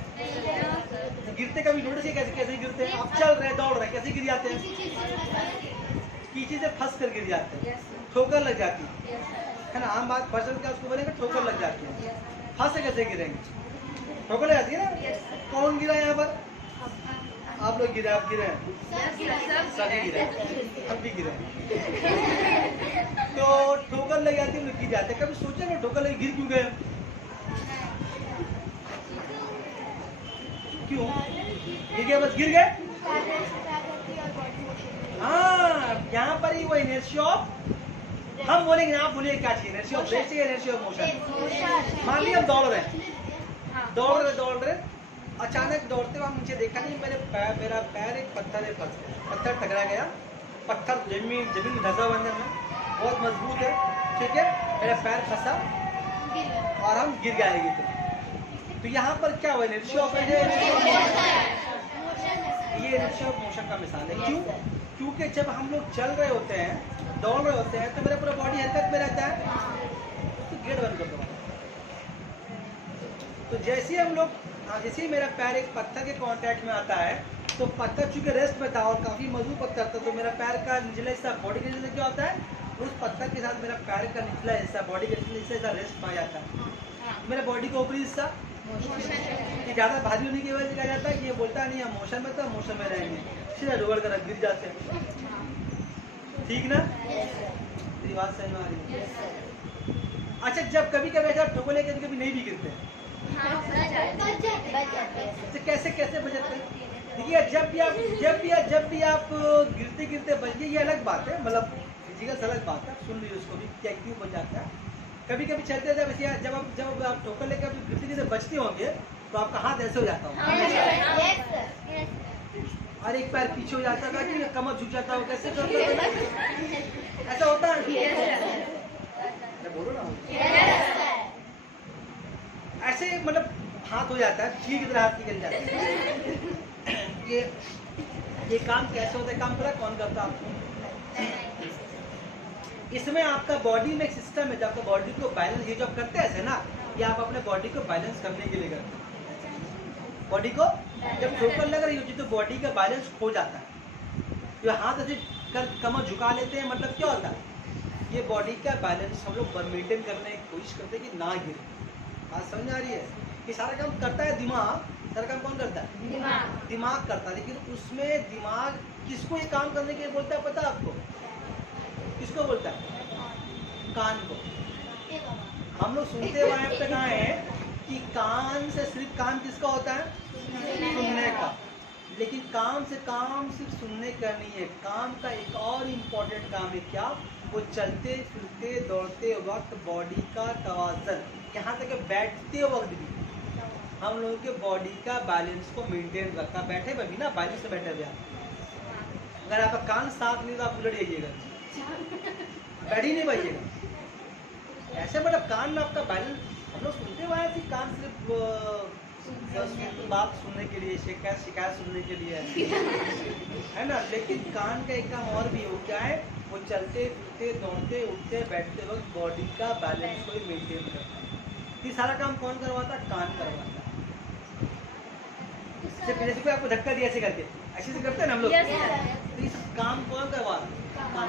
गिरते कभी नोटिस किया कैसे कैसे गिरते हैं? आप चल रहे हैं, दौड़ रहे हैं, कैसे गिर जाते हैं? कीचड़ से फंस कर गिर जाते हैं, ठोकर लग जाती है ना। आम बात फसल क्या उसको बोलेंगे, ठोकर लग जाती है। फंस कैसे गिरेंगे? ठोकर लग जाती है ना। कौन गिरा यहाँ पर? आप लोग गिरे, आप गिरे हैं, सभी गिरे, अब भी गिरे। तो ठोकर लग जाती है, गिर जाते। कभी सोचे ना ठोकर लगी गिर क्यों गए? क्यों गिर गए? बस गिर गए। हाँ, यहाँ पर ही वो इनर्शिया ऑफ, हम बोलेंगे आप बोलिए क्या चाहिए? इनर्शिया ऑफ रेस्ट या इनर्शिया ऑफ मोशन? मान लिया हम दौड़ रहे हैं, दौड़ रहे, अचानक दौड़ते हुए नीचे देखा नहीं, मेरा पैर एक पत्थर में फंस गया, पत्थर टकरा गया, पत्थर जमीन में धंसा हुआ अंदर में, बहुत मजबूत है, ठीक है। मेरा पैर फंसा और हम गिर जाएंगे। तो यहाँ पर क्या हुआ? इनर्शिया ऑफ, ये इनर्शिया ऑफ मोशन का मिसाल है। क्यों? क्योंकि जब हम लोग चल रहे होते हैं, दौड़ रहे होते हैं, तो मेरा पूरा बॉडी हरकत में रहता है। तो गेट बंद कर दो। तो जैसे हम लोग, जैसे ही मेरा पैर एक पत्थर के कांटेक्ट में आता है, तो पत्थर चूंकि रेस्ट में था और काफी मजबूत पत्थर था, तो मेरा पैर का निचला हिस्सा, बॉडी का निचला क्या होता है, उस पत्थर के साथ मेरा पैर का निचला हिस्सा, बॉडी का निचला हिस्सा रेस्ट पा जाता है। मेरा बॉडी का ऊपरी हिस्सा ज्यादा भारी होने की वजह से कहा जाता है कि ये बोलता नहीं हम मोशन में, तो मोशन में रहेंगे, सीधा डोल कर गिर जाते हैं। ठीक ना? मेरी बात समझ में आ रही है? अच्छा, जब कभी कभी ऐसा ठोकले कभी कभी नहीं भी गिरते, तो कैसे कैसे बचते हैं? देखिए, जब भी आप गिरते गिरते बच गए, ये अलग बात है, मतलब फिजिकल अलग बात है, सुन लीजिए उसको भी क्या क्यों बच जाता है। कभी कभी चलते जब आप ठोकर लेकर गिरते गिरते बचते होंगे, तो आपका हाथ ऐसे हो जाता होगा, और एक पैर पीछे हो जाता है, कि कमर झुक जाता हो, कैसे ऐसा होता है? बोलो ना, ऐसे मतलब हाथ हो जाता है, चीर की तरह हाथ निकल जाता है। ये काम कैसे होता है? काम पूरा कौन करता है आपको? इसमें आपका बॉडी में एक सिस्टम है, जब आपका बॉडी को बैलेंस, ये जो आप करते हैं ऐसे ना, ये आप अपने बॉडी को बैलेंस करने के लिए करते हैं। बॉडी को जब ठोकर लग रही होती है तो बॉडी का बैलेंस खो जाता है। जो हाथ ऐसे कर कमर झुका लेते हैं, मतलब क्या होता है? ये बॉडी का बैलेंस हम लोग मेंटेन करने की कोशिश करते हैं कि ना गिरे। बात समझ आ रही है? ये सारा काम करता है दिमाग। सारा काम कौन करता है? दिमाग करता है। लेकिन उसमें दिमाग किसको ये काम करने के लिए बोलता है, पता है आपको? किसको बोलता है? कान को। हम लोग सुनते हुए यहाँ पे कहा है कि कान से सिर्फ, कान किसका होता है? सुनने का। लेकिन काम से काम सिर्फ सुनने का नहीं है, काम का एक और इम्पोर्टेंट काम है। क्या? वो चलते फिरते दौड़ते वक्त बॉडी का तवाज़न, यहाँ तक बैठते वक्त भी हम लोगों के बॉडी का बैलेंस को मेंटेन रखता। बैठे हुए भी ना, बैलेंस से बैठे हुए आप, अगर आपका कान साफ नहीं तो आप उलट जाइएगा, बैठ ही नहीं पाइएगा। ऐसे मतलब कान में आपका बैलेंस, हम लोग सुनते हुए कि कान सिर्फ बात सुनने के लिए, शिकायत सुनने के लिए है ना। लेकिन कान का एक काम और भी हो, क्या है? वो चलते फिरते दौड़ते उठते बैठते वक्त बॉडी का बैलेंस को मेंटेन करता है। ये सारा काम कौन करवाता? कान करवाता है। जैसे कोई आपको धक्का दिया ऐसे करके, ऐसे से करते हैं ना हम लोग, तो इस काम कौन करवाता? कान।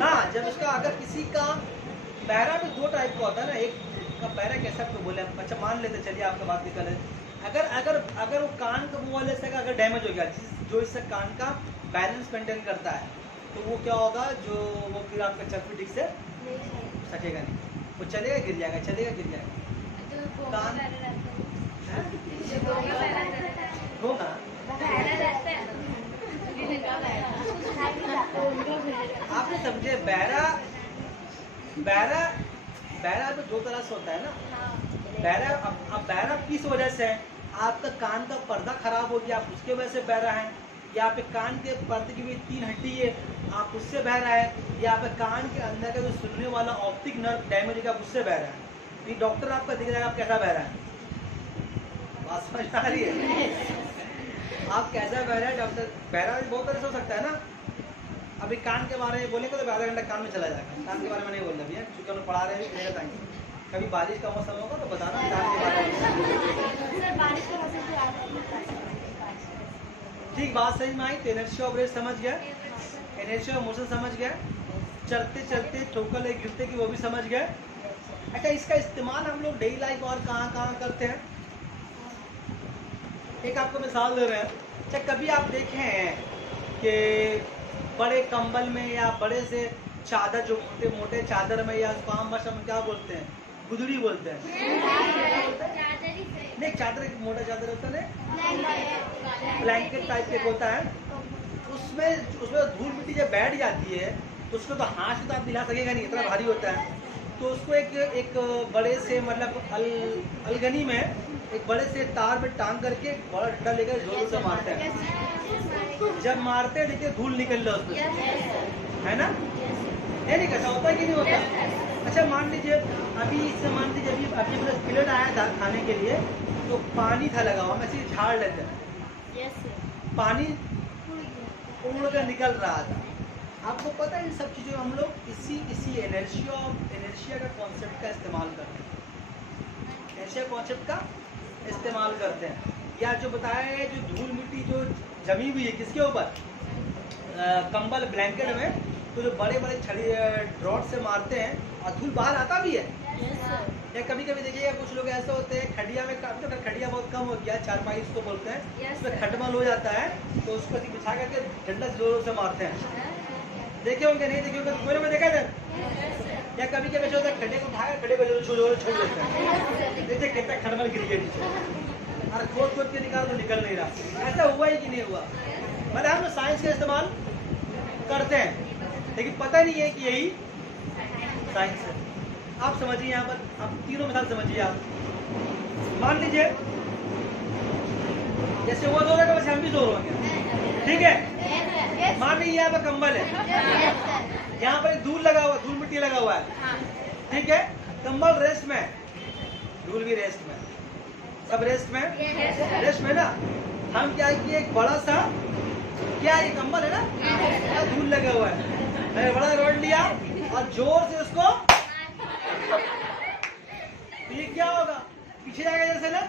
हाँ, जब उसका, अगर किसी का बहरा भी दो टाइप का होता है ना, एक का बहरा कैसा तो बोले, अच्छा मान लेते, चलिए आपका बात निकल है। अगर वो कान का मुँह वाले से अगर डैमेज हो गया, जो इससे कान का बैलेंस मेंटेन करता है, तो वो क्या होगा? जो वो फिर आपका चक्र ठीक से सकेगा नहीं, वो चलेगा गिर जाएगा, चलेगा गिर जाएगा। कान होगा, आपने समझे? बहरा तो दो तरह से होता है ना। बहरा अब बहरा किस वजह से है? आपका कान का पर्दा खराब हो गया, आप उसके वजह से बहरा है, या आपके कान के पर्दे की भी 3 हड्डी है, आप उससे बह रहा है, या आपके कान के अंदर का जो सुनने वाला ऑप्टिक नर्व डैमेज है, आप उससे बह रहा है। तो ये डॉक्टर आपका देख जाएगा आप कैसा बह रहा है। बात समझ आ रही है? आप कैसा बह रहे हैं डॉक्टर? बहरा बहुत तरह से हो सकता है ना। अभी कान के बारे में बोलेंगे तो आधा घंटा कान में चला जाएगा। कान के बारे में नहीं बोल रहा भैया, क्योंकि हम पढ़ा रहे हैं। कभी बारिश का मौसम होगा तो बताना कान के बारे में। ठीक, बात सही में आई। तो इनर्शिया ऑफ रेस्ट समझ गया, इनर्शिया ऑफ मोशन समझ गया, चलते चलते ठोकर लगे गिरते की वो भी समझ गए। अच्छा, इसका इस्तेमाल हम लोग डेली लाइफ और कहाँ कहाँ करते हैं? एक आपको मिसाल दे रहे हैं। अच्छा, कभी आप देखे हैं कि बड़े कंबल में या बड़े से चादर, जो मोटे मोटे चादर में, या उसको आम भाषा में क्या बोलते हैं? गुदड़ी बोलते हैं। नहीं, चादर एक मोटा चादर होता है ना, ब्लैंकेट टाइप के होता है। उसमें धूल मिट्टी जब बैठ जाती है तो उसको तो हाथ से तो आप हिला सकेगा नहीं, इतना भारी होता है। तो उसको एक बड़े से मतलब अलगनी में एक बड़े से तार में टांग करके बड़ा डंडा लेकर जोर से मारते हैं। जब मारते हैं देखिए धूल निकल रहा है उसमें, है ना? नहीं कैसा होता है कि नहीं होता? अच्छा, मान लीजिए अभी इससे मान लीजिए अभी मेरा प्लेट आया था खाने के लिए, तो पानी था लगा हुआ, हम ऐसे झाड़ लेते हैं, पानी उड़ कर निकल रहा था। आपको पता है इन सब चीज़ों हम लोग इसी इनर्शिया का कॉन्सेप्ट का इस्तेमाल करते हैं, इनर्शिया कॉन्सेप्ट का इस्तेमाल करते हैं। या जो बताया है, जो धूल मिट्टी जो जमी हुई है किसके ऊपर? कंबल ब्लैंकेट में, तो जो बड़े बड़े छड़ी ड्रॉट से मारते हैं और धूल बाहर आता भी है। या कभी कभी देखिएगा कुछ लोग ऐसे होते हैं खड़िया में, तो खड़िया बहुत कम हो गया, चारपाई उसको बोलते हैं, उसमें खटमल हो जाता है तो उसको बिछा करके डंडा जोरों से मारते हैं। देखे होंगे, नहीं देखे होंगे तो मेरे में देखा था। या कभी कभी ऐसा होता है खड्डे को उठाकर खड्डे को छोड़ देते हैं, देखते कितना खटमल गिर गया नीचे, और खोद के निकाल तो निकल नहीं रहा। ऐसा हुआ ही कि नहीं हुआ? मतलब हम साइंस का इस्तेमाल करते हैं लेकिन पता नहीं है कि यही साइंस है। आप समझिए, यहाँ पर आप तीनों मिसाल समझिए। आप मान लीजिए जैसे वो जोर है वैसे हम भी जोर होंगे, ठीक है? मान लीजिए यहाँ पर कंबल है, यहाँ पर धूल लगा हुआ, धूल मिट्टी लगा हुआ है, ठीक है? कंबल रेस्ट में, धूल भी रेस्ट में, सब रेस्ट में ना। हम क्या किए, एक बड़ा सा, क्या ये कंबल है ना, धूल लगा हुआ है, मैंने बड़ा रोड लिया और जोर से उसको, तो ये क्या होगा? पीछे जाएगा जैसे ना,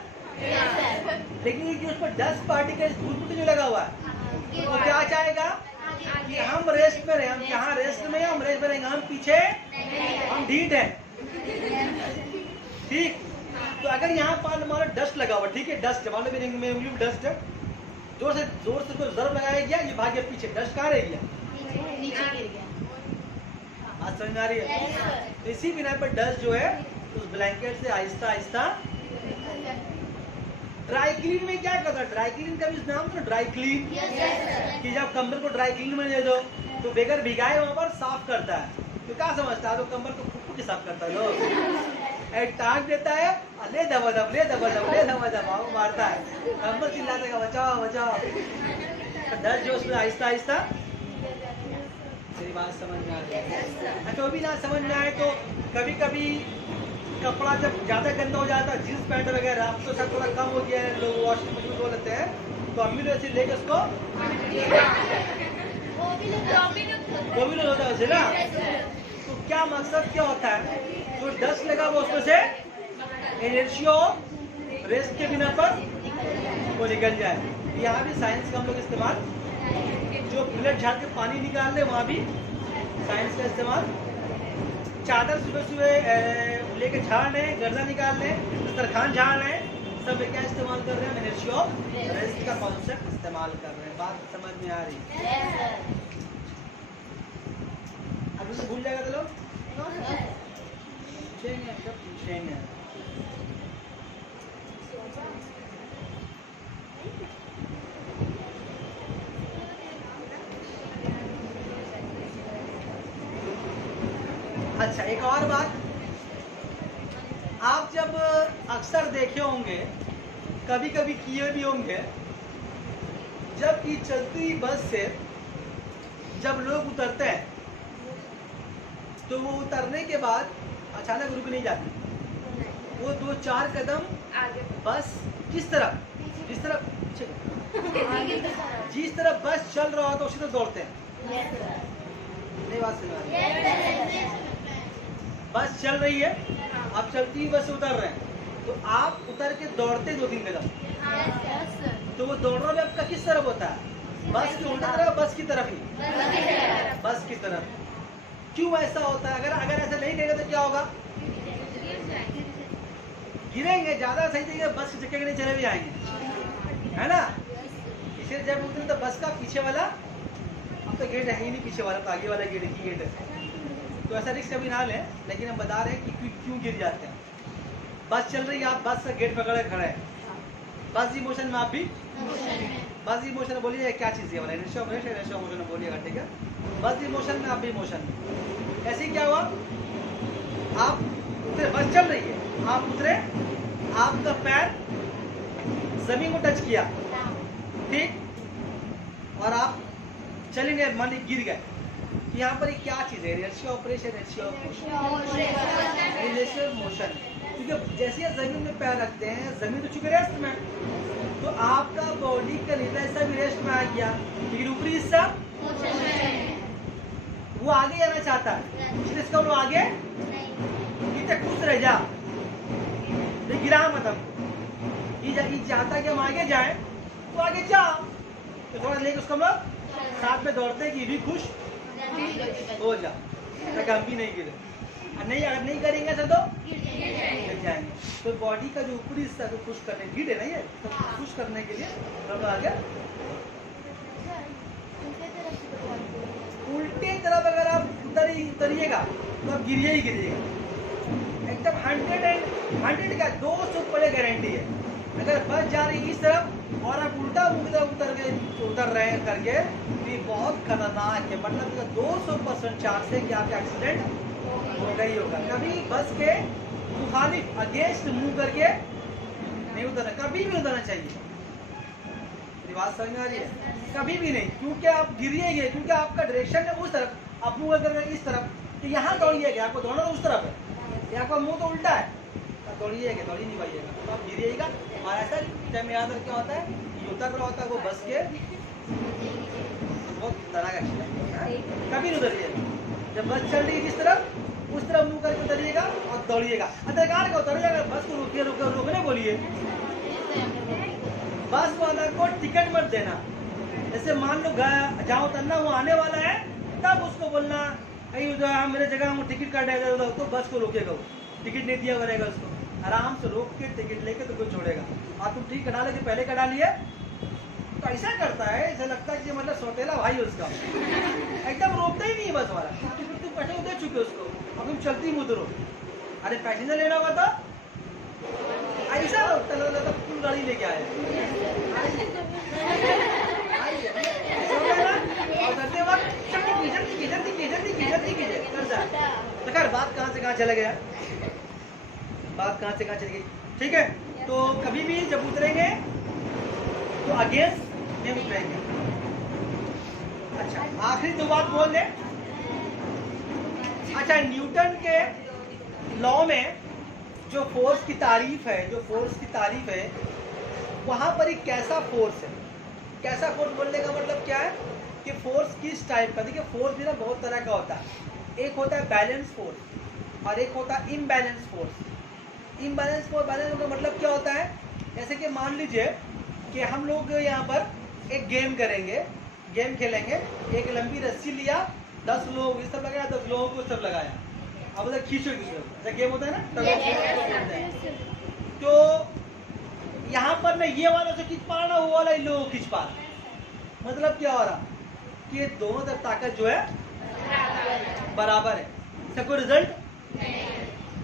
लेकिन ये उस पर 10 पार्टिकल धूल मिट्टी जो लगा हुआ है तो क्या चाहेगा कि हम रेस्ट में रहे, हम यहाँ रेस्ट में, हम रेस्ट में रहेंगे, हम पीछे, हम ढीठ है, ठीक? तो अगर यहाँ पर हमारा डस्ट लगा हुआ, ठीक है, डस्ट मान लो मेरी उंगली में डस्ट है, जोर से उसको जरूर लगाया गया, ये भाग गया पीछे, डस्ट कहाँ रह गया? नीचे गिर गया। बात समझ में आ रही है? तो इसी बिना पर डस्ट जो है उस ब्लैंकेट से आहिस्ता आहिस्ता, ड्राई क्लीन में क्या करता है? ड्राई क्लीन का भी नाम तो ड्राई क्लीन, कि जब कंबल को ड्राई क्लीन में दे दो तो बगैर भिगाए वहाँ पर साफ करता है। तो क्या समझता है? तो कंबल को फुक के साफ करता है, लोग टांग देता है, ले दबा दब मारता है, कंबल चिल्लाते का बचाओ बचाओ। दर्द जो उसमें आहिस्ता आहिस्ता, मेरी बात समझ में आ रही है? अच्छा, वो भी ना समझ में आए तो कभी कभी कपड़ा जब ज़्यादा गंदा हो जाता है, जींस पैंट वगैरह, अब तो सब थोड़ा कम हो गया है, लोग वॉशिंग मशीन धो लेते हैं, तो अम्मी लोग ऐसे लेके उसको, वो भी लोग होता है उसे ना। तो क्या मकसद क्या होता है? जो डस्ट लगा वो उसमें से इनर्शिया रेस्ट के बिना पर वो निकल जाए। यहाँ भी साइंस का हम लोग इस्तेमाल, जो प्लेट झाड़ के पानी निकाल ले वहाँ भी साइंस का इस्तेमाल। चादर सुबह लेके झाड़ लें, गर्दा निकाल लें, दस्तरखान झाड़ लें, सब क्या इस्तेमाल कर रहे हैं? इनर्शिया रेस्ट का कॉन्सेप्ट इस्तेमाल कर रहे हैं। बात समझ में आ रही है? अब उसे भूल जाएगा तो लोग पूछेंगे। अच्छा, एक और बात, आप जब अक्सर देखे होंगे, कभी कभी किए भी होंगे, जब कि चलती हुई बस से जब लोग उतरते हैं तो वो उतरने के बाद अचानक रुक नहीं जाती, वो 2-4 कदम आगे बस किस तरफ, जिस तरफ जिस तरफ बस चल रहा हो तो उसी तरफ दौड़ते हैं। नहीं बात सुना, बस चल रही है, आप चलती हुई बस से उतर रहे हैं तो आप उतर के दौड़ते 2-3 कदम, तो वो दौड़ना भी आपका किस तरफ होता है? बस की उल्टा तरफ, बस की तरफ ही, बस की तरफ। क्यों ऐसा होता है? अगर ऐसा नहीं करेगा तो क्या होगा? गिरेंगे, ज्यादा सही तरीके बस के चक्के के नहीं चले भी आएंगे, है ना? इसे जब उतरे तो बस का पीछे वाला, अब तो गेट है ही नहीं पीछे वाला, तो आगे वाला गेट ही गेट है, तो ऐसा रिस्क अभी ना लें। लेकिन हम बता रहे हैं कि क्यों गिर जाते हैं। बस चल रही है, आप बस का गेट पकड़ के खड़े हैं, बस जी मोशन में आप भी, बस जी मोशन बोलिए क्या चीज़ है, इनर्शिया मोशन बोलिएगा, ठीक है? बस जी मोशन में आप भी मोशन में। ऐसे ही क्या हुआ, आप उतरे, बस चल रही है, आप उतरे, आपका पैर जमीन को टच किया, ठीक, और आप चले गए, मान गिर गए। यहाँ पर क्या चीज़ है? Inertia operation, inertia motion. क्योंकि जैसे आप जमीन में पैर रखते हैं, जमीन तो चुके रेस्ट में, तो आपका बॉडी का नीचा हिस्सा भी रेस्ट में आ गया, लेकिन ऊपरी हिस्सा वो आगे जाना चाहता है, इसलिए इसका वो आगे इतने खुश रह जा, नहीं गिरा मत हमको, ये चाहता कि हम आगे जाएं तो आगे जाओ, तो थोड़ा लेके उसको हम लोग साथ में दौड़ते हैं कि भी खुश हो जा, ताकि हम भी नहीं गिरे। नहीं, अगर नहीं करेंगे तो गिर जाएंगे। तो बॉडी का जो ऊपरी हिस्सा को खुश करने, गिर है ना ये, तो खुश करने के लिए हम आगे उल्टी तरफ अगर आप उतरिएगा तो आप गिरिए ही गिरिएगा, एकदम 100 का 200 पड़े गारंटी है। अगर बस जा रही इस तरफ और आप उल्टा मुंह की तरफ उतर रहे हैं करके, तो ये बहुत खतरनाक है, मतलब 200% चांस है कि आपका एक्सीडेंट होगा ही होगा। कभी बस के मुखालिफ अगेंस्ट मुंह करके नहीं उतरना, कभी भी उतरना चाहिए। बात समझ में आ रही है? कभी भी नहीं, क्योंकि आप गिरिएगे, क्योंकि आपका डायरेक्शन है उस तरफ, आप मुंह कर इस तरफ, तो यहाँ दौड़िएगा, आपको दौड़ना उस तरफ है, यहाँ आपका मुंह तो उल्टा है, दौड़िएगा, दौड़ ही नहीं पाइएगा, तो आप गिरिएगा। और ऐसा टाइम याद रख क्या होता है, ये उतर रहा होता है वो बस के बहुत तरह का एक्सीडेंट है, कभी नहीं उतरिएगा। जब बस चल रही है किस तरफ, उस तरफ मुंह करके उतरिएगा और दौड़िएगा। अधिकार का उतरिएगा, बस को रुकिए, रोकने बोलिए, बस वाला को टिकट मत देना। जैसे मान लो जहाँ उतरना वो आने वाला है, तब उसको बोलना मेरे जगह हम टिकट काटेगा, तो बस को रोकेगा, वो टिकट नहीं दिया करेगा, उसको आराम से रोक के टिकट लेके तो कोई छोड़ेगा। आप तुम टिकट कटा लेके पहले कटा लिए तो ऐसा करता है, ऐसा लगता है कि मतलब सौतेला भाई उसका, एकदम रोकता ही नहीं है बस वाला, तुम पैसे दे चुके उसको, अब तुम चलती मुँह उतरो। अरे पैसेंजर लेना होगा तो ऐसा रोकता तो तुम गाड़ी लेके आए, करते वक्त जल्दी कीजिए कर जाए। तो खैर बात कहाँ से कहाँ चला गया, बात कहाँ से कहाँ चली गई, ठीक है? तो कभी भी जब उतरेंगे तो अगेंस्ट नहीं उतरेंगे। अच्छा, आखिरी 2 बात बोल दें। अच्छा, न्यूटन के लॉ में जो फोर्स की तारीफ है, वहां पर एक कैसा फोर्स है, कैसा फोर्स बोलने का मतलब क्या है कि फोर्स किस टाइप का। देखिए फोर्स भी ना बहुत तरह का होता है, एक होता है बैलेंस फोर्स और एक होता है imbalance force. Imbalance force, balance का मतलब क्या होता है, जैसे कि मान लीजिए कि हम लोग यहाँ पर एक गेम करेंगे, गेम खेलेंगे, एक लंबी रस्सी लिया, 10 लोग इस तरफ लगाया, 10 लोगों को उस तरफ लगाया, अब उधर खींचो ऐसा गेम होता है ना, तब तो यहाँ पर ना ये वाला से खींच पा रहा, वो वाला इन लोगों को खींच पा रहा। मतलब क्या हो रहा कि ये दोनों तरफ ताकत जो है बराबर है, इसका कोई रिजल्ट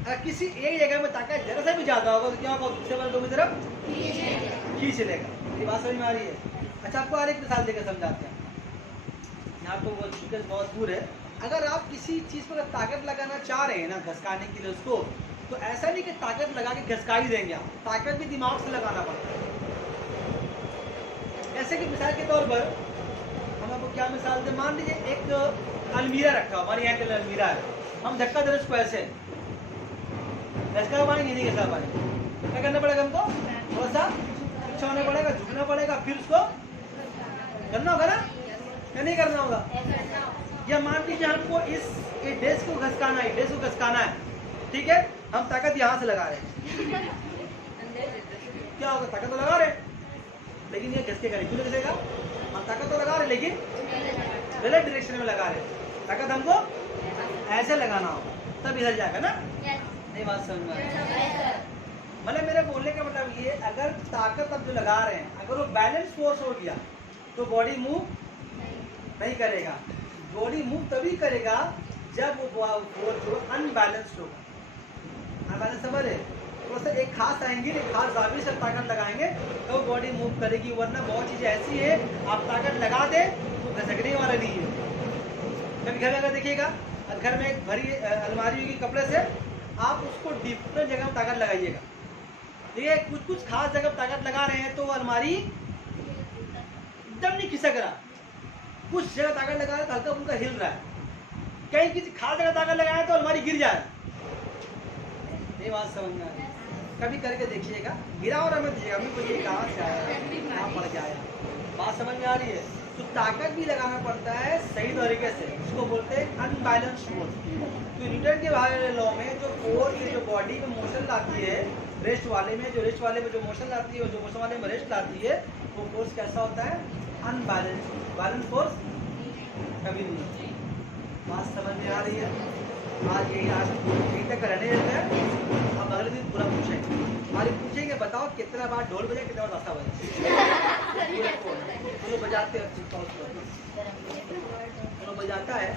अगर किसी एक जगह में ताकत जरा सा भी ज्यादा होगा तो क्या होगा, दूसरे वाले दोनों तरफ खींच लेगा। ये बात समझ में आ रही है? अच्छा, आपको और एक मिसाल देकर समझाते हैं, यहाँ तो वो चुके बहुत दूर है। अगर आप किसी चीज़ पर ताकत लगाना चाह रहे हैं ना, घसकाने के लिए उसको, तो ऐसा नहीं कि ताकत लगा के घसका ही देंगे आप, ताकत भी दिमाग से लगाना पड़ता है। ऐसे कि मिसाल के तौर पर हम आपको क्या मिसाल दें, मान लीजिए एक अलमीरा रखा हमारे यहाँ के अलमीरा है, हम धक्का दे रहे उसको ऐसे धक्का पाएंगे नहीं, कैसा पाएंगे, क्या करना पड़ेगा हमको, थोड़ा सा पीछे होना पड़ेगा, झुकना पड़ेगा, फिर उसको करना होगा ना, या नहीं करना होगा। या मान लीजिए हमको इस डेस्क को घसकाना है, डेस्क को घसकाना है, ठीक है, हम ताकत यहाँ से लगा रहे हैं, क्या होगा, ताकत तो लगा रहे हैं लेकिन ये घसके करें, क्यों घसेगा, हम ताकत तो लगा रहे लेकिन गलत डायरेक्शन में लगा रहे, ताकत हमको ऐसे लगाना होगा तब इधर जाएगा ना। नहीं बात समझ में, मतलब मेरे बोलने का मतलब ये, अगर ताकत अब जो लगा रहे हैं अगर वो बैलेंस फोर्स हो गया तो बॉडी मूव नहीं करेगा, बॉडी मूव तभी करेगा जब वो फोर्स जो अनबैलेंस्ड होगा। अनबैलेंस समझ रहे, तो सर एक खास एंगल, एक खास जावी से ताकत लगाएंगे तो बॉडी मूव करेगी, वरना बहुत चीज़ें ऐसी है आप ताकत लगा दे तो घसकने वाला नहीं है। कभी घर में अगर देखिएगा, घर में एक भरी अलमारी होगी कपड़े से, आप उसको डिफरेंट जगह में ताकत लगाइएगा, ठीक है, कुछ कुछ खास जगह पर ताकत लगा रहे हैं तो अलमारी एकदम नहीं खिसक रहा, कुछ जगह ताकत लगा रहे तो हल्का फुल्का हिल रहा है, कहीं किसी खास जगह ताकत लगाए तो अलमारी गिर जाए। ये बात समझ में आ रही है, कभी करके देखिएगा, गिरा और मत दीजिएगा, अभी कोई कहाँ से आया कहाँ पड़ के आया, बात समझ में आ रही है। तो ताकत भी लगाना पड़ता है सही तरीके से, उसको बोलते हैं अनबैलेंस्ड फोर्स। तो न्यूटन के लॉ में जो फोर्स जो बॉडी में मोशन लाती है, रेस्ट वाले में जो मोशन लाती है, जो मोशन वाले में रेस्ट लाती है, वो फोर्स कैसा होता है, अनबैलेंस्ड। बैलेंस फोर्स कभी नहीं। बात समझ में आ रही है। आज यही तक रहने देते हैं, अब अगले दिन पूरा पूछेंगे, हमारे पूछेंगे बताओ कितना बार ढोल बजे, कितना बार दस्ता बजे, बजाते हैं, बजाता है।